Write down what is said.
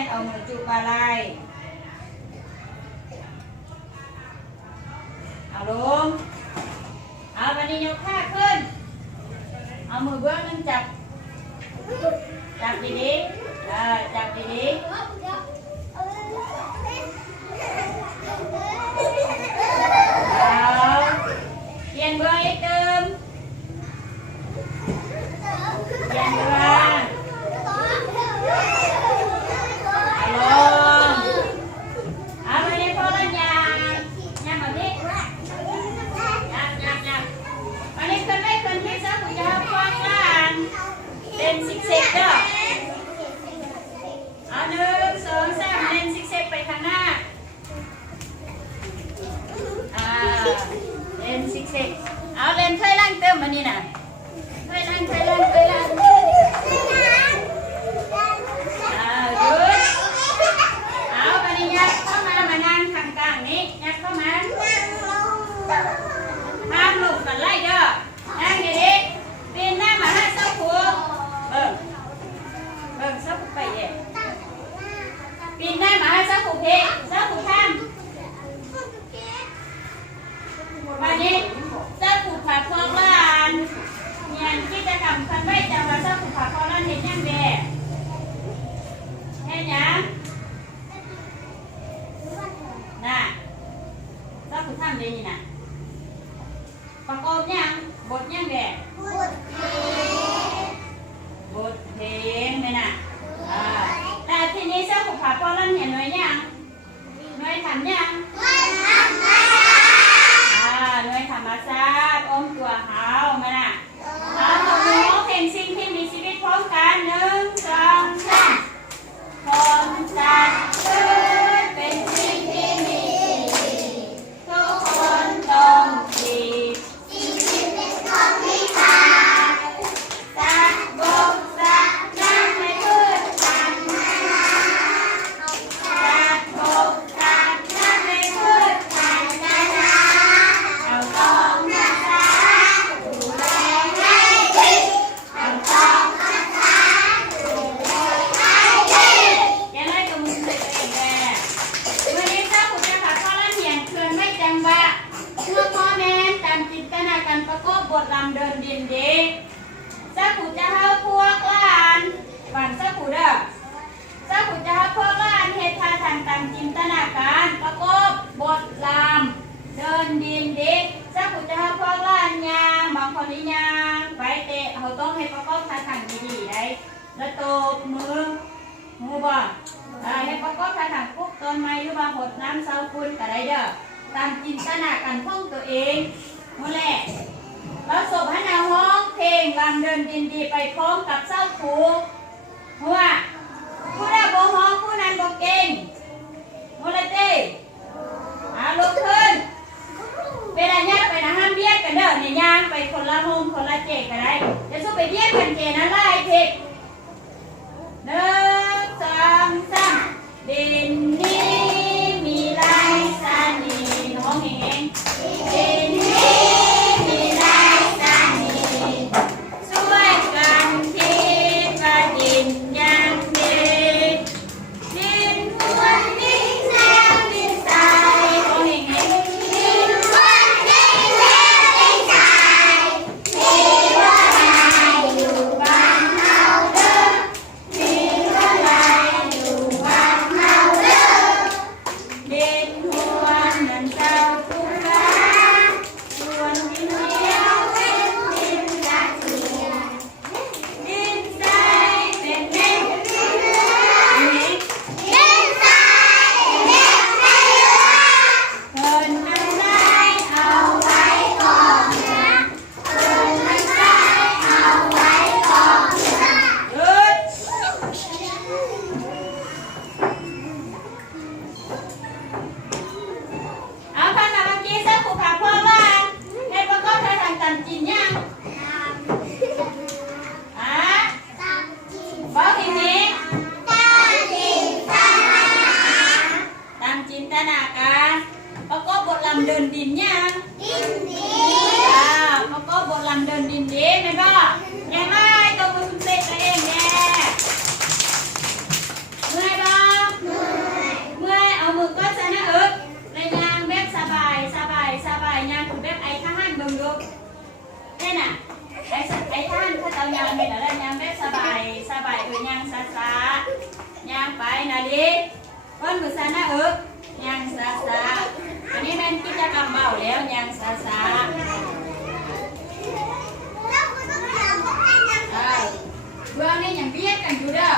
นเอามือจุบาไหลเอาลงเอาวันนี้ยกขาขึ้นเอามือเบื้องนึงจับดีๆจับดีๆเปลี่ยนเบื้องอีกเติมเปลี่ยนเบื้องลงเอาไปเลยพอแล้วยังแบบนี้ยังอันนี้คนไม่คนที่จะคุยกับพ่อกันเป็นซิกเซกเด้อเอา1 2 3เล่นซิกเซกไปข้างหน้าเล่นซิกเซกเอาเล่นเคยล่างเติมมันนี่น่ะเคยล่างหยุดเอาไปนี่ยัดเข้ามานั่งข้างกลางนี้ยัดเข้ามาห้ามลุกกันไล่เด้อนั่งดีๆปีนหน้ามาให้เจ้าผัวเบิ่งเจ้าผัวไปเย่ปีนหน้ามาให้เจ้าผัวเพเจ้าผัวข้ามวันนี้เจ้าผัวผัดพวกล้านงานกิจกรรมคันไว้จะมาเจ้าผัวผัดพวกล้านเห็นยังแบ่เห็นยังน่ะเจ้าผัวข้ามเลยนี่น่ะประกอบยังบทยังแบ่บทเพลงไหมน่ะแต่ทีนี้เจ้าผัวผัดพวกล้านเห็นหน่วยยังหน่วยทำยังหน่วยธรรมชาติอมตัวเฮามาน่ะเอาตัวหนูเพลงสิ่งที่มีชีวิตพร้อมกัน1 2 3คนสัตว์พืชเป็นสิ่งที่มีชีวิตทุกคนต้องดีสัตว์บกสัตว์น้ำไม่พืชพันธุ์สัตว์บกสัตว์น้ำไม่พืชพันธุ์เอาต้องรักษาดูแลให้ดีเอาต้องรักษาดูแลให้ดียังไงก็มึงเลยตัวเองแน่วันนี้เจ้าขุนจะผัดข้าวละเหียนเขื่อนไม่จังหวะเพื่อพ่อแม่ตามจินตนาการประกอบบทลำเดินดินดีเจ้าขุนจะเฮาพวกล้านหวานเจ้าขุนเด้อเจ้าขุนจะเฮาพวกล้านเฮ็ดท่าทางตามจินตนาการประกอบบทลำเดินดินดีเจ้าขุนจะเฮาพวกล้านยางบางคนนี่ยางไปเตะเขาต้องให้ประกอบท่าทางดีๆได้แล้วตบมือบ่ให้ประกอบท่าทางปุ๊บต้นไม้หรือว่าหดน้ำเสาฝุ่นก็ได้เด้อตามจินตนาการของตัวเองนั่นแหละแล้วศพให้นางร้องเพลงลำเดินดินดีไปพร้อมกับเจ้าผูหัวผู้ใดบ่ฮ้องผู้นั้นบ่เก่งโมเลเต้ลุกขึ้นเวลาย่างไปนะห้ามเบียดกันเด้อเนี่ยย่างไปคนละโฮมคนละเจกก็ได้จะสู้ไปเบียดกันเจนะไล่เทค1 2 3ดินนี้มีลายสันนีน้องเองดินนี้มีลายสันนีช่วยกันคิดว่าดินยังดีดินควรดินแซ่บดินใสน้องเองดินควรดินแซ่บดินใสมีว่าอะไรอยู่บ้านเฮาเด้อมีว่าอะไรอยู่บ้านเฮาเด้อดินหัวนั่นเจ้าผู้ค้าส่วนดินเดียวเป็นดินละเอียดดินทรายเป็นเม็ดดินทรายเป็นเม็ดในเรือเพิ่นน้ำลายเอาไว้ก่อนนะเพิ่นน้ำลายเอาไว้ก่อนนะหยุดเอาพันมาเมื่อกี้เจ้าผูกขาพ่อว่าให้ประกอบท่าทางตามจินยังบอกทีนี้ตามจินตนาการประกอบบทลำเดินดินยังประกอบบทลำเดินดินดีไหมบ่ยังไงตัวมือคุณเตะตัวเองแน่เมื่อยบ่ ยังซาซายังไปนาดีก้อนมือซาหน้ายังซาซาอันนี้เป็นกิจกรรมเบาแล้วยังซาซาเบื่อนี่ยังเบี้ยกันอยู่เด้อ